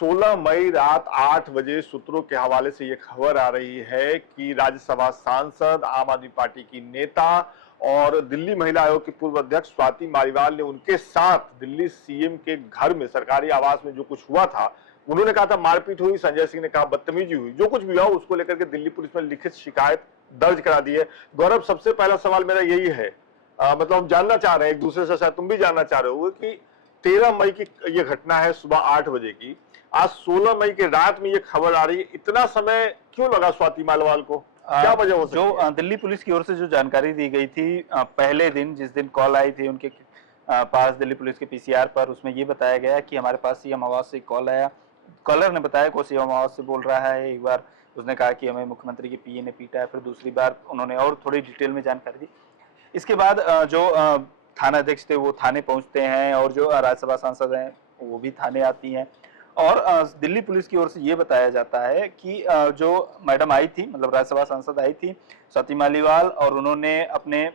16 मई रात 8 बजे सूत्रों के हवाले से ये खबर आ रही है कि राज्यसभा सांसद, आम आदमी पार्टी की नेता और दिल्ली महिला आयोग की पूर्व अध्यक्ष स्वाति मालीवाल ने उनके साथ दिल्ली सीएम के घर में, सरकारी आवास में जो कुछ हुआ था, उन्होंने कहा था मारपीट हुई, संजय सिंह ने कहा बदतमीजी हुई। जो कुछ भी हुआ उसको लेकर के दिल्ली पुलिस में लिखित शिकायत दर्ज करा दी है। गौरव, सबसे पहला सवाल मेरा यही है, मतलब हम जानना चाह रहे हैं एक दूसरे से, शायद तुम भी जानना चाह रहे हो कि 13 मई की ये घटना है सुबह 8 बजे की, आज 16 मई की रात में ये खबर आ रही है, इतना समय क्यों लगा स्वाति मालीवाल को? क्या वजह हो सकती है? जो दिल्ली पुलिस की ओर से जो जानकारी दी गई थी पहले दिन, जिस दिन कॉल आई थी उनके पास दिल्ली पुलिस के पीसीआर पर, उसमें ये बताया गया कि हमारे पास सीएम आवास से कॉल आया। कॉलर ने बताया कि सीएम आवास से बोल रहा है। एक बार उसने कहा कि हमें मुख्यमंत्री के पीए ने पीटा है, फिर दूसरी बार उन्होंने और थोड़ी डिटेल में जानकारी दी। इसके बाद जो थाना अध्यक्ष थे वो थाने पहुंचते हैं और जो राज्यसभा सांसद हैं वो भी थाने आती हैं। और दिल्ली पुलिस की ओर से ये बताया जाता है कि जो मैडम आई थी, मतलब राज्यसभा सांसद आई थी स्वाति मालीवाल, और उन्होंने अपने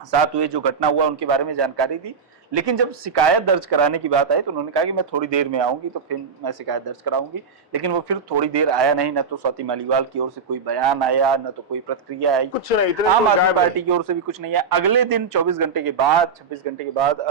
साथ हुए जो घटना हुआ उनके बारे में जानकारी दी। लेकिन जब शिकायत दर्ज कराने की बात आई तो उन्होंने कहा कि मैं थोड़ी देर में आऊंगी, तो फिर मैं शिकायत दर्ज कराऊंगी। लेकिन वो फिर थोड़ी देर आया नहीं, न तो स्वाति मालीवाल की ओर से कोई बयान आया, न तो कोई प्रतिक्रिया आई, कुछ नहीं। आम आदमी पार्टी की ओर से भी कुछ नहीं है। अगले दिन 24 घंटे के बाद, 26 घंटे के बाद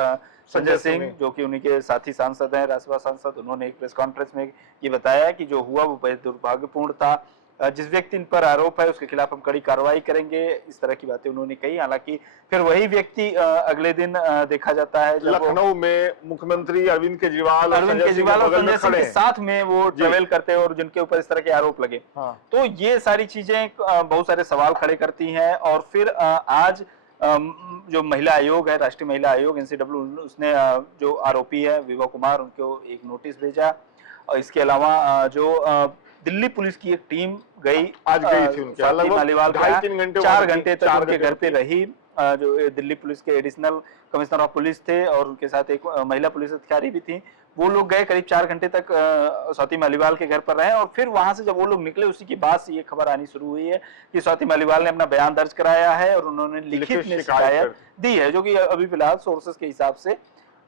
संजय सिंह, जो कि उन्हीं के साथी सांसद हैं, राज्यसभा सांसद, उन्होंने एक प्रेस कॉन्फ्रेंस में ये बताया कि जो हुआ वो बेहद दुर्भाग्यपूर्ण था। जिस व्यक्ति इन पर आरोप है उसके खिलाफ हम कड़ी कार्रवाई करेंगे, इस तरह की बातें उन्होंने कही। हालांकि फिर वही व्यक्ति अगले दिन देखा जाता है लखनऊ में मुख्यमंत्री अरविंद केजरीवाल और संजय सिंह के साथ में वो ट्रेवल करते हैं और जिनके ऊपर इस तरह के आरोप लगे। हाँ। तो ये सारी चीजें बहुत सारे सवाल खड़े करती हैं। और फिर आज जो महिला आयोग है, राष्ट्रीय महिला आयोग एनसीडब्ल्यू, उसने जो आरोपी है विभा कुमार, उनको एक नोटिस भेजा। और इसके अलावा जो दिल्ली पुलिस की एक टीम आज गई थी उनके मालीवाल 4 घंटे तक उनके घर पे रही। जो दिल्ली पुलिस के एडिशनल कमिश्नर ऑफ पुलिस थे और उनके साथ एक महिला पुलिस अधिकारी भी थी। वो लोग गए, करीब 4 घंटे तक स्वाति मालीवाल के घर पर रहे। और फिर वहां से जब वो लोग निकले, उसी के बाद से ये खबर आनी शुरू हुई है कि स्वाति मालीवाल ने अपना बयान दर्ज कराया है और उन्होंने लिखित में शिकायत दी है, जो कि अभी फिलहाल सोर्सेस के हिसाब से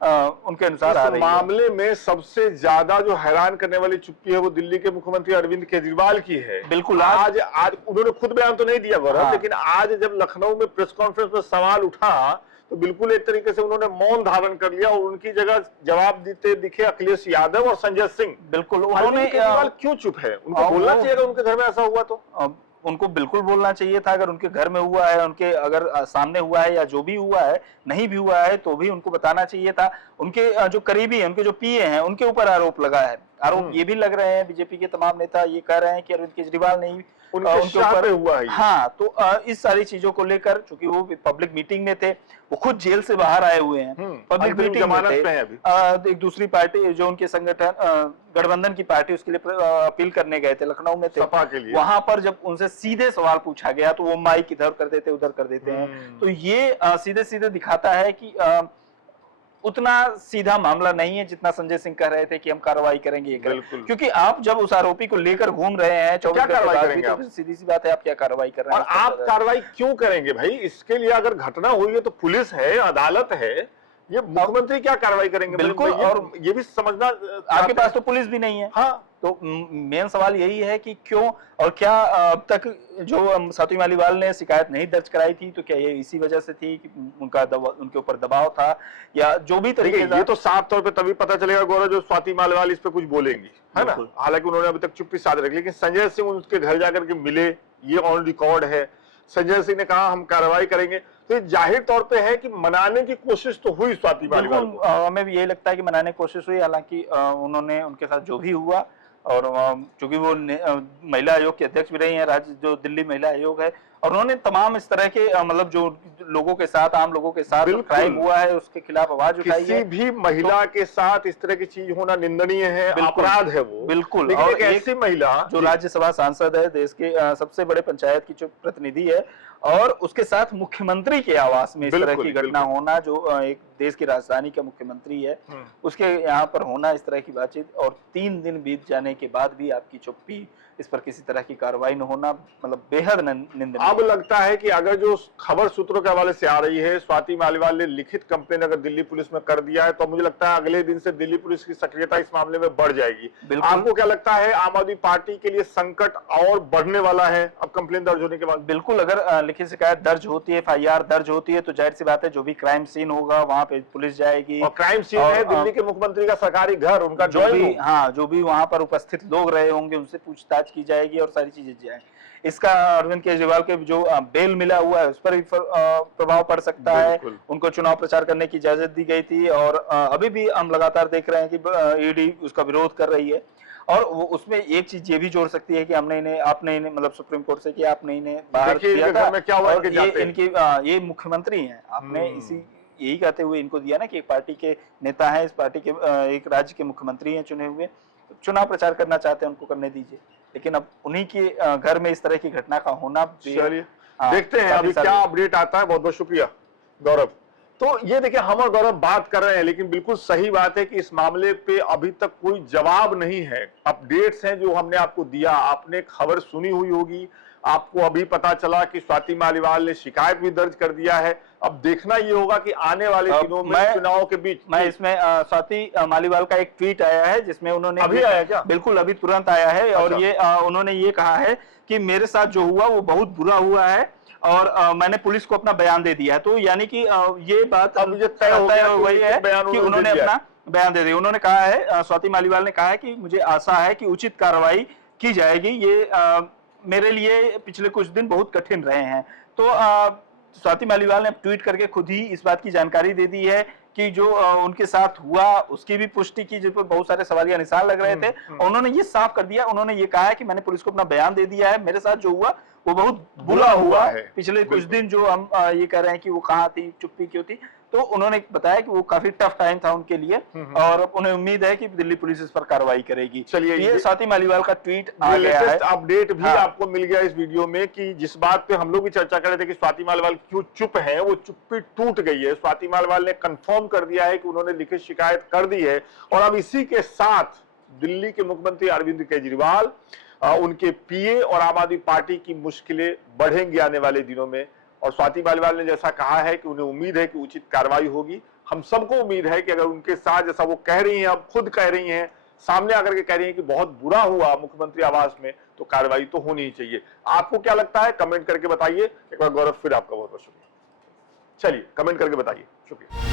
उनके अनुसार आ रही है। मामले में सबसे ज्यादा जो हैरान करने वाली चुप्पी है वो दिल्ली के मुख्यमंत्री अरविंद केजरीवाल की है। बिल्कुल। आज उन्होंने खुद बयान तो नहीं दिया गौरव, लेकिन आज जब लखनऊ में प्रेस कॉन्फ्रेंस में सवाल उठा तो बिल्कुल एक तरीके से उन्होंने मौन धारण कर लिया और उनकी जगह जवाब देते दिखे अखिलेश यादव और संजय सिंह। बिल्कुल। उन्होंने केजरीवाल क्यों चुप है? उनको बोलना चाहिए था उनके घर में ऐसा हुआ तो। उनको बिल्कुल बोलना चाहिए था। अगर उनके घर में हुआ है, उनके अगर सामने हुआ है, या जो भी हुआ है, नहीं भी हुआ है, तो भी उनको बताना चाहिए था। उनके जो करीबी हैं, उनके जो पीए हैं, उनके ऊपर आरोप लगा है। आरोप ये भी लग रहे हैं, बीजेपी के तमाम नेता ये कह रहे हैं कि अरविंद केजरीवाल ने उनके ऊपर हुआ है। हाँ, तो इस सारी चीजों को लेकर, चूंकि वो पब्लिक मीटिंग में थे, वो खुद जेल से बाहर आए हुए हैं, पब्लिक मीटिंग में थे। एक दूसरी पार्टी जो उनके संगठन गठबंधन की पार्टी, उसके लिए अपील करने गए थे, लखनऊ में थे, वहां पर जब उनसे सीधे सवाल पूछा गया तो वो माइक इधर कर देते उधर कर देते हैं। तो ये सीधे सीधे दिखाता है कि उतना सीधा मामला नहीं है जितना संजय सिंह कह रहे थे कि हम कार्रवाई करेंगे। क्योंकि आप जब उस आरोपी को लेकर घूम रहे हैं 24 घंटे बाद, सीधी सी बात है, आप क्या कार्रवाई कर रहे हैं? और आप कार्रवाई क्यों करेंगे भाई? इसके लिए अगर घटना हुई है तो पुलिस है, अदालत है, ये मुख्यमंत्री क्या कार्रवाई करेंगे? बिल्कुल। और ये भी समझना, आपके पास तो पुलिस भी नहीं है। हाँ, तो मेन सवाल यही है कि क्यों और क्या अब तक जो स्वाति मालीवाल ने शिकायत नहीं दर्ज कराई थी, तो क्या ये इसी वजह से थी कि उनके ऊपर दबाव था, या जो भी तरीके? ये तो साफ तौर पे तभी पता चलेगा गौरव जो स्वाति मालीवाल इस पे कुछ बोलेंगी, है ना। हालांकि उन्होंने अभी तक चुप्पी साध रखी, लेकिन संजय सिंह उनके घर जाकर के मिले, ये ऑन रिकॉर्ड है। संजय सिंह ने कहा हम कार्रवाई करेंगे, तो जाहिर तौर पे है कि मनाने की कोशिश तो हुई स्वाति मालीवाल को। हमें भी यही लगता है कि मनाने की कोशिश हुई। हालांकि उन्होंने उनके साथ जो भी हुआ, और चूंकि वो महिला आयोग के अध्यक्ष भी रही हैं, राज्य जो दिल्ली महिला आयोग है, और उन्होंने तमाम इस तरह के मतलब जो लोगों के साथ, आम लोगों के साथ क्राइम हुआ है उसके खिलाफ आवाज उठाई है। किसी भी महिला के साथ इस तरह की चीज होना निंदनीय है, अपराध है वो। बिल्कुल। और एक ऐसी महिला जो राज्यसभा सांसद है, देश के सबसे बड़े पंचायत की जो प्रतिनिधि है, और उसके साथ मुख्यमंत्री के आवास में इस तरह की घटना होना, जो एक देश की राजधानी का मुख्यमंत्री है, उसके यहाँ पर होना इस तरह की बातचीत, और 3 दिन बीत जाने के बाद भी आपकी चुप्पी, इस पर किसी तरह की कार्रवाई न होना, मतलब बेहद निंदनीय। अब लगता है कि अगर जो खबर सूत्रों के हवाले से आ रही है, स्वाति मालीवाल ने लिखित कंप्लेन अगर दिल्ली पुलिस में कर दिया है, तो मुझे लगता है अगले दिन से दिल्ली पुलिस की सक्रियता इस मामले में बढ़ जाएगी। आपको क्या लगता है, आम आदमी पार्टी के लिए संकट और बढ़ने वाला है अब कंप्लेन दर्ज होने के बाद? बिल्कुल, अगर लिखित शिकायत दर्ज होती है, FIR दर्ज होती है, तो जाहिर सी बात है जो भी क्राइम सीन होगा वहां पे पुलिस जाएगी। और क्राइम सीन है दिल्ली के मुख्यमंत्री का सरकारी घर, उनका जो भी जो भी वहां पर उपस्थित लोग रहे होंगे उनसे पूछताछ की जाएगी और सारी चीजें जाएंगी। इसका अरविंद केजरीवाल के जो बेल मिला हुआ है उस पर भी प्रभाव पड़ सकता है। उनको चुनाव प्रचार करने की इजाजत दी गई थी और अभी भी हम लगातार देख रहे हैं कि ईडी उसका विरोध कर रही है। और वो उसमें एक चीज ये भी जोड़ सकती है कि आपने इन्हें मतलब सुप्रीम कोर्ट से कि आपने इन्हें बाहर किया था, क्या हुआ और ये मुख्यमंत्री हैं, आपने इसी यही कहते हुए इनको दिया ना कि एक पार्टी के नेता हैं, इस पार्टी के एक राज्य के मुख्यमंत्री हैं चुने हुए, चुनाव प्रचार करना चाहते हैं उनको करने दीजिए। लेकिन अब उन्हीं के घर में इस तरह की घटना का होना, चलिए देखते हैं अभी क्या अपडेट आता है। बहुत बहुत शुक्रिया गौरव। तो ये देखिए, हम और गौरव बात कर रहे हैं, लेकिन बिल्कुल सही बात है कि इस मामले पे अभी तक कोई जवाब नहीं है। अपडेट्स हैं जो हमने आपको दिया, आपने खबर सुनी हुई होगी, आपको अभी पता चला कि स्वाति मालीवाल ने शिकायत भी दर्ज कर दिया है। अब देखना ये होगा कि आने वाले दिनों में चुनाव के बीच मैं इसमें स्वाति मालीवाल का एक ट्वीट आया है जिसमें उन्होंने अभी आया क्या? बिल्कुल अभी तुरंत आया है। और ये उन्होंने ये कहा है कि मेरे साथ जो हुआ वो बहुत बुरा हुआ है और मैंने पुलिस को अपना बयान दे दिया है। तो यानी कि ये बात अब ये तय हो गई है कि उन्होंने अपना बयान दे दिया। उन्होंने कहा है, स्वाति मालीवाल ने कहा है कि मुझे आशा है कि उचित कार्रवाई की जाएगी। ये मेरे लिए पिछले कुछ दिन बहुत कठिन रहे हैं। तो स्वाति मालीवाल ने ट्वीट करके खुद ही इस बात की जानकारी दे दी है कि जो उनके साथ हुआ उसकी भी पुष्टि की, जिस पर बहुत सारे सवालिया निशान लग रहे थे। उन्होंने ये साफ कर दिया, उन्होंने ये कहा है कि मैंने पुलिस को अपना बयान दे दिया है, मेरे साथ जो हुआ वो बहुत बुरा हुआ है। पिछले कुछ दिन जो हम ये कह रहे हैं कि वो कहाँ थी, चुप्पी क्यों थी, तो उन्होंने बताया कि वो काफी टफ टाइम था उनके लिए और उन्हें उम्मीद है कि दिल्ली पुलिस इस पर कार्रवाई करेगी। चलिए, ये स्वाति मालीवाल का ट्वीट आ गया है। अपडेट भी आपको मिल गया इस वीडियो में कि जिस बात पे हम लोग भी चर्चा कर रहे थे कि स्वाति मालीवाल क्यों चुप है, वो चुप्पी टूट गई है। स्वाति मालीवाल ने कंफर्म कर दिया है कि उन्होंने लिखित शिकायत कर दी है। और अब इसी के साथ दिल्ली के मुख्यमंत्री अरविंद केजरीवाल, उनके पीए और आम आदमी पार्टी की मुश्किलें बढ़ेंगी आने वाले दिनों में। और स्वाति मालीवाल ने जैसा कहा है कि उन्हें उम्मीद है कि उचित कार्रवाई होगी। हम सबको उम्मीद है कि अगर उनके साथ जैसा वो कह रही हैं, अब खुद कह रही हैं, सामने आकर के कह रही हैं कि बहुत बुरा हुआ मुख्यमंत्री आवास में, तो कार्रवाई तो होनी ही चाहिए। आपको क्या लगता है, कमेंट करके बताइए। एक बार गौरव फिर आपका बहुत बहुत शुक्रिया। चलिए कमेंट करके बताइए, शुक्रिया।